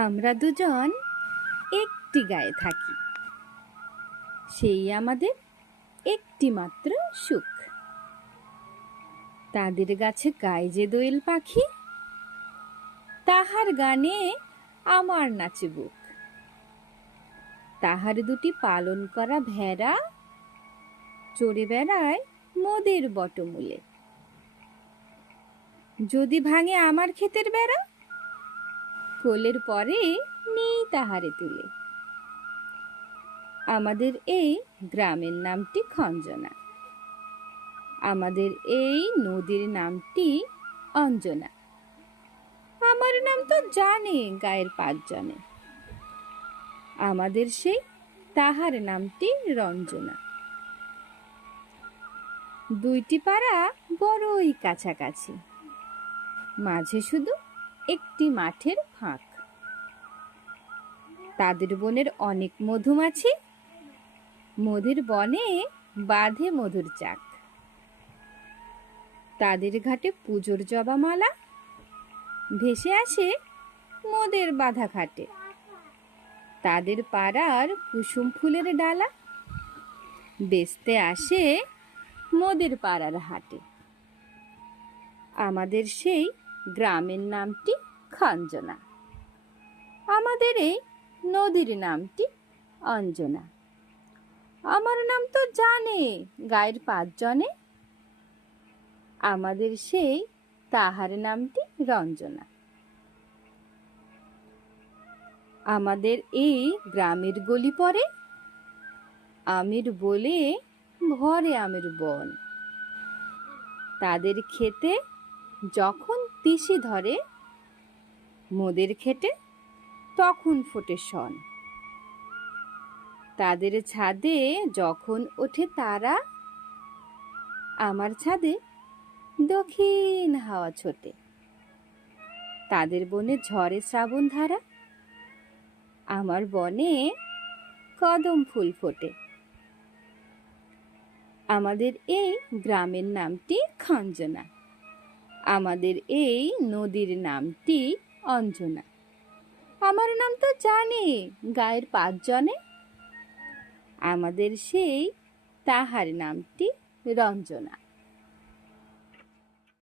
আমরা দুজন একটি গায়ে থাকি, সেই আমাদের একটি মাত্র সুখ। তাদের গাছে গায় যে দোয়েল পাখি, তাহার গানে আমার নাচে বুক। তাহার দুটি পালন করা ভেড়া চড়ে বেড়ায় মোদের বটমূলে। যদি ভাঙে আমার ক্ষেতের বেড়া, কোলের পরে নেই তাহারে তুলে। আমাদের এই গ্রামের নামটি খঞ্জনা, আমাদের এই নদীর নামটি অঞ্জনা। আমার নাম তো জানে গায়ের 5 জনে, আমাদের সেই তাহার নামটি রঞ্জনা। দুইটি পাড়া বড়ই কাছাকাছি, মাঝে শুধু একটি মাঠের ফাঁক। তাদের বনের অনেক মধুমাছি, মধুর বনে বাঁধে মধুর চাক। তাদের ঘাটে পুজোর জবা মালা ভেসে আসে মোদের বাঁধা ঘাটে। তাদের পাড়ার কুসুম ফুলের ডালা বেচতে আসে মোদের পাড়ার হাটে। আমাদের সেই গ্রামের নামটি খঞ্জনা, আমাদের এই নদীর নামটি অঞ্জনা। আমার নাম তো জানে গায়ের 5 জনে, আমাদের সেই তাহার নামটি রঞ্জনা। আমাদের এই গ্রামের গলি পরে আমের বলে ভরে আমের বন। তাদের খেতে যখন তিসি ধরে, মোদের খেতে তখন ফোটে শন। তাদের ছাদে যখন ওঠে তারা, আমার ছাদে দক্ষিণ হাওয়া ছোটে। তাদের বনে ঝরে শ্রাবণ ধারা, আমার বনে কদম ফুল ফোটে। আমাদের এই গ্রামের নামটি খঞ্জনা, আমাদের এই নদীর নামটি অঞ্জনা। আমার নাম তো জানে গায়ের 5 জনে, আমাদের সেই তাহার নামটি রঞ্জনা।